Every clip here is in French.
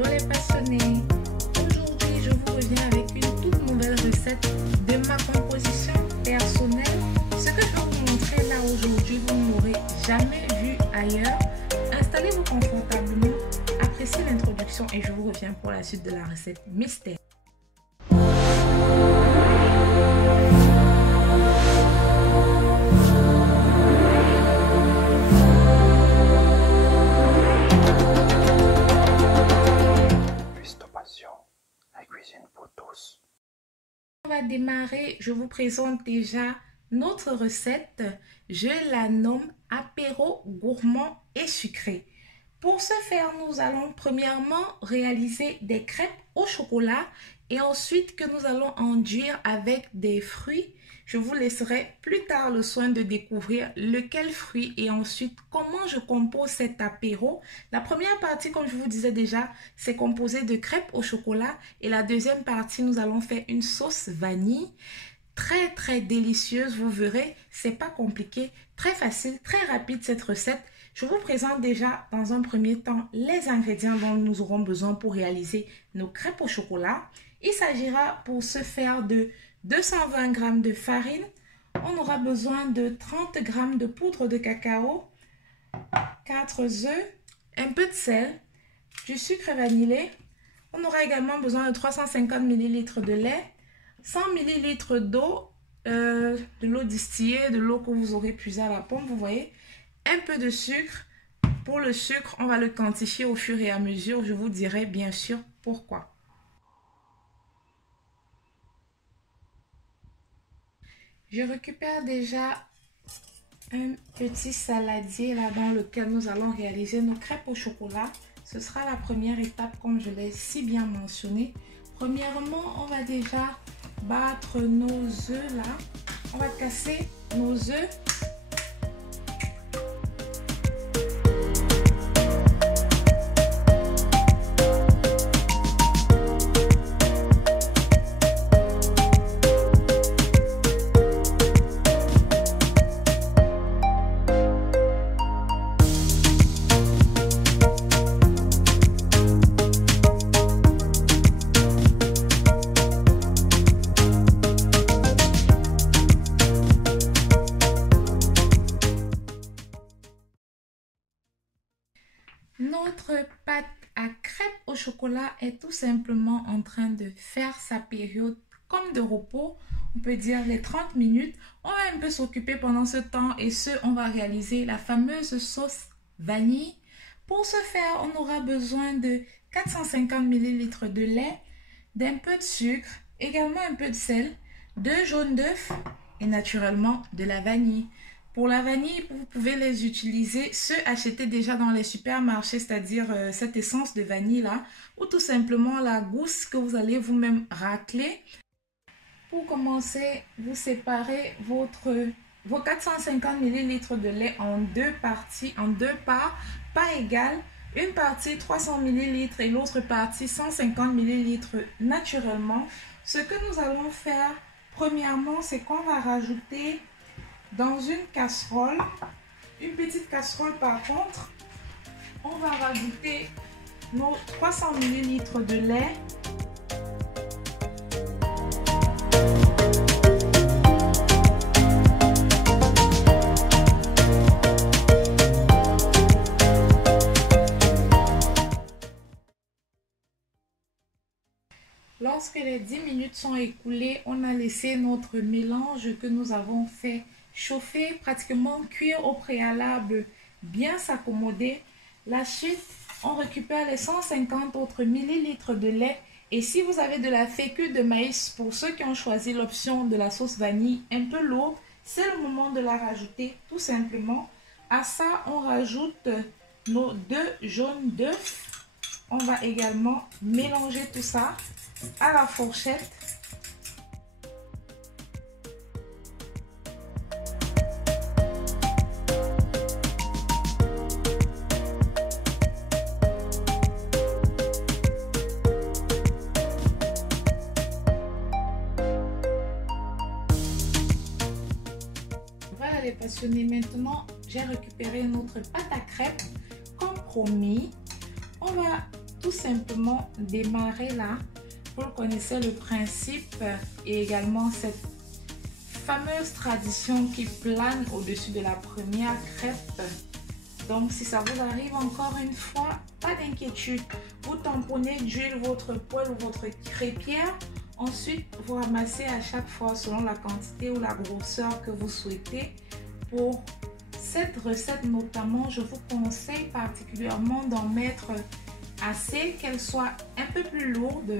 Bonjour les passionnés. Aujourd'hui, je vous reviens avec une toute nouvelle recette de ma composition personnelle. Ce que je vais vous montrer là aujourd'hui, vous ne l'aurez jamais vu ailleurs. Installez-vous confortablement, appréciez l'introduction et je vous reviens pour la suite de la recette mystère. On va démarrer, je vous présente déjà notre recette. Je la nomme apéro gourmand et sucré. Pour ce faire, nous allons premièrement réaliser des crêpes au chocolat et ensuite que nous allons enduire avec des fruits. Je vous laisserai plus tard le soin de découvrir lequel fruit et ensuite comment je compose cet apéro. La première partie, comme je vous disais déjà, c'est composé de crêpes au chocolat et la deuxième partie, nous allons faire une sauce vanille. Très délicieuse, vous verrez, c'est pas compliqué, très facile, très rapide cette recette. Je vous présente déjà dans un premier temps les ingrédients dont nous aurons besoin pour réaliser nos crêpes au chocolat. Il s'agira pour ce faire de 220 g de farine, on aura besoin de 30 g de poudre de cacao, 4 œufs, un peu de sel, du sucre vanillé. On aura également besoin de 350 ml de lait, 100 ml d'eau, de l'eau distillée, de l'eau que vous aurez puisée à la pompe, vous voyez. Un peu de sucre. Pour le sucre, on va le quantifier au fur et à mesure. Je vous dirai bien sûr pourquoi. Je récupère déjà un petit saladier là dans lequel nous allons réaliser nos crêpes au chocolat. Ce sera la première étape comme je l'ai si bien mentionné. Premièrement, on va déjà battre nos œufs là. On va casser nos œufs. Notre pâte à crêpes au chocolat est tout simplement en train de faire sa période comme de repos. On peut dire les 30 minutes. On va un peu s'occuper pendant ce temps et on va réaliser la fameuse sauce vanille. Pour ce faire, on aura besoin de 450 ml de lait, d'un peu de sucre, également un peu de sel, 2 jaunes d'œufs et naturellement de la vanille. Pour la vanille, vous pouvez les utiliser, ceux achetés déjà dans les supermarchés, c'est-à-dire cette essence de vanille là, ou tout simplement la gousse que vous allez vous-même racler. Pour commencer, vous séparez vos 450 ml de lait en deux parties, en deux parts, pas égales. Une partie 300 ml et l'autre partie 150 ml naturellement. Ce que nous allons faire, premièrement, c'est qu'on va rajouter dans une casserole, une petite casserole par contre, on va rajouter nos 300 ml de lait. Lorsque les 10 minutes sont écoulées, on a laissé notre mélange que nous avons fait chauffer, pratiquement cuire au préalable, bien s'accommoder. La suite, on récupère les 150 autres millilitres de lait. Et si vous avez de la fécule de maïs, pour ceux qui ont choisi l'option de la sauce vanille un peu lourde, c'est le moment de la rajouter tout simplement. À ça, on rajoute nos 2 jaunes d'œufs. On va également mélanger tout ça à la fourchette. Voilà les passionnés, maintenant j'ai récupéré notre pâte à crêpes comme promis. On va tout simplement démarrer là. Vous connaissez le principe et également cette fameuse tradition qui plane au-dessus de la première crêpe. Donc si ça vous arrive encore une fois, pas d'inquiétude. Vous tamponnez d'huile votre poêle ou votre crêpière. Ensuite, vous ramassez à chaque fois selon la quantité ou la grosseur que vous souhaitez. Pour cette recette notamment, je vous conseille particulièrement d'en mettre assez, qu'elle soit un peu plus lourde,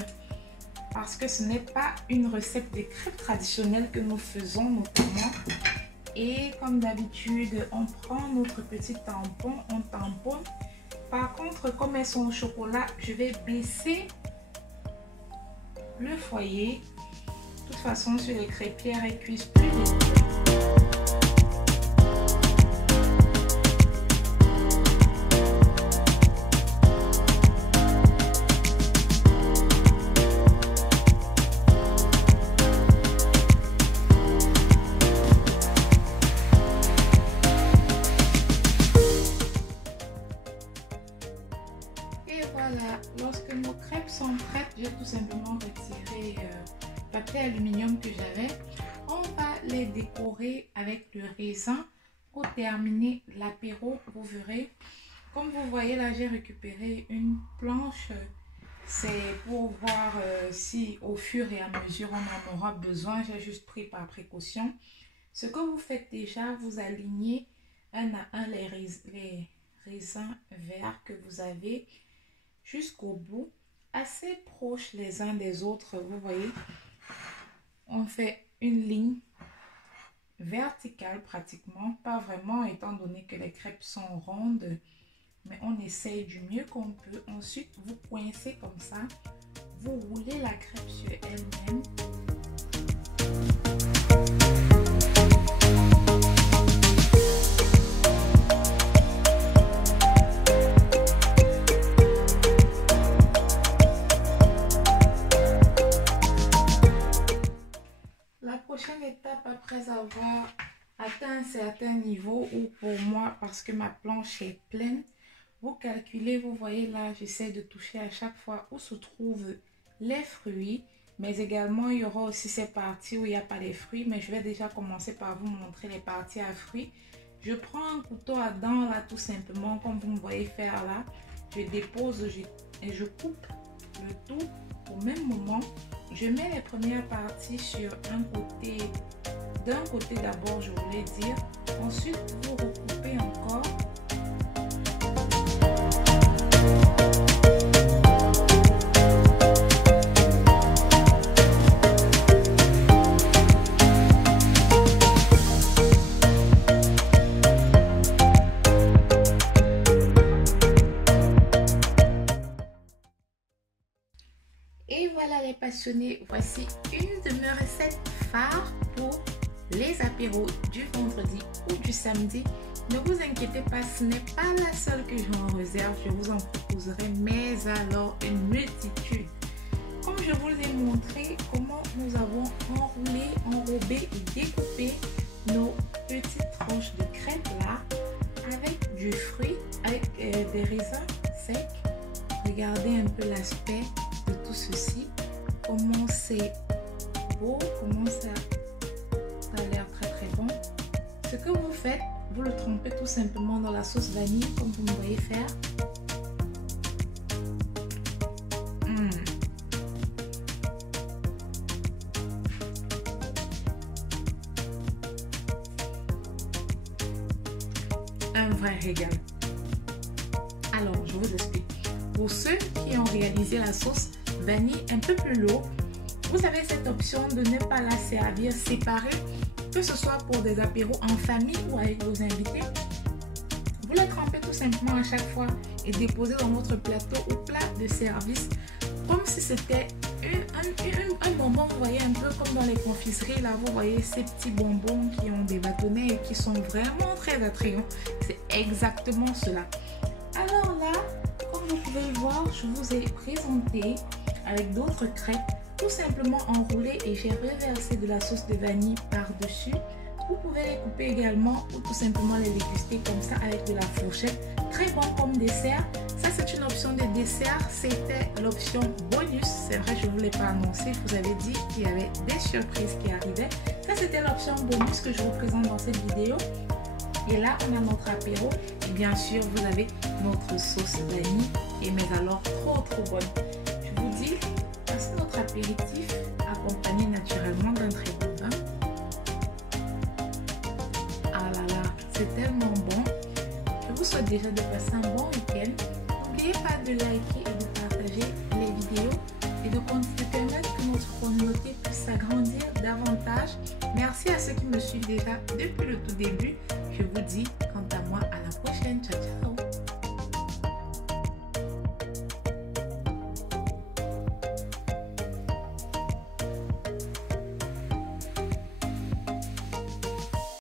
parce que ce n'est pas une recette de crêpes traditionnelle que nous faisons notamment. Et comme d'habitude, on prend notre petit tampon, on tamponne. Par contre, comme elles sont au chocolat, je vais baisser le foyer. De toute façon, sur les crêpières, elles cuisent plus vite. Voilà, lorsque nos crêpes sont prêtes, j'ai tout simplement retiré le papier aluminium que j'avais. On va les décorer avec le raisin pour terminer l'apéro. Vous verrez, comme vous voyez là, j'ai récupéré une planche. C'est pour voir si au fur et à mesure on en aura besoin. J'ai juste pris par précaution. Ce que vous faites déjà, vous alignez un à un les raisins verts que vous avez jusqu'au bout, assez proches les uns des autres. Vous voyez, on fait une ligne verticale pratiquement, pas vraiment étant donné que les crêpes sont rondes, mais on essaye du mieux qu'on peut. Ensuite, vous coincez comme ça, vous roulez la crêpe sur elle-même. Prochaine étape, après avoir atteint un certain niveau, ou pour moi parce que ma planche est pleine, vous calculez, vous voyez là, j'essaie de toucher à chaque fois où se trouvent les fruits, mais également il y aura aussi ces parties où il n'y a pas les fruits, mais je vais déjà commencer par vous montrer les parties à fruits. Je prends un couteau à dents là, tout simplement, comme vous me voyez faire là, je dépose et je coupe le tout au même moment. Je mets les premières parties sur un côté, d'un côté d'abord, je voulais dire. Ensuite, vous recoupez encore. Et voilà les passionnés, voici une de mes recettes phares pour les apéros du vendredi ou du samedi. Ne vous inquiétez pas, ce n'est pas la seule que je en réserve, je vous en proposerai, mais alors une multitude. Comme je vous ai montré comment nous avons enroulé, enrobé et découpé nos petites tranches de crêpes là, avec du fruit, avec des raisins secs. Regardez un peu l'aspect de tout ceci, comment c'est beau, comment ça a l'air très bon. Ce que vous faites, vous le trempez tout simplement dans la sauce vanille comme vous me voyez faire. Un vrai régal. Alors je vous explique. Pour ceux qui ont réalisé la sauce vanille un peu plus lourde, vous avez cette option de ne pas la servir séparée, que ce soit pour des apéros en famille ou avec vos invités. Vous la trempez tout simplement à chaque fois et déposez dans votre plateau ou plat de service comme si c'était un bonbon. Vous voyez, un peu comme dans les confiseries là, vous voyez ces petits bonbons qui ont des bâtonnets et qui sont vraiment très attrayants. C'est exactement cela. Alors là, comme vous pouvez le voir, je vous ai présenté avec d'autres crêpes tout simplement enroulées et j'ai reversé de la sauce de vanille par-dessus Vous pouvez les couper également ou tout simplement les déguster comme ça avec de la fourchette. Très bon comme dessert. Ça, c'est une option de dessert. C'était l'option bonus. C'est vrai, je ne vous l'ai pas annoncé. Je vous avais dit qu'il y avait des surprises qui arrivaient. Ça, c'était l'option bonus que je vous présente dans cette vidéo. Et là, on a notre apéro. Et bien sûr, vous avez notre sauce vanille. Et mais alors, trop bonne. Je vous dis, c'est notre apéritif accompagné naturellement d'un très bon vin. Ah là là, c'est tellement bon. Je vous souhaite déjà de passer un bon week-end. N'oubliez pas de liker et de partager les vidéos et de permettre que notre communauté puisse s'agrandir davantage. Merci à ceux qui me suivent déjà depuis le tout début. Je vous dis quant à moi à la prochaine. Ciao, ciao.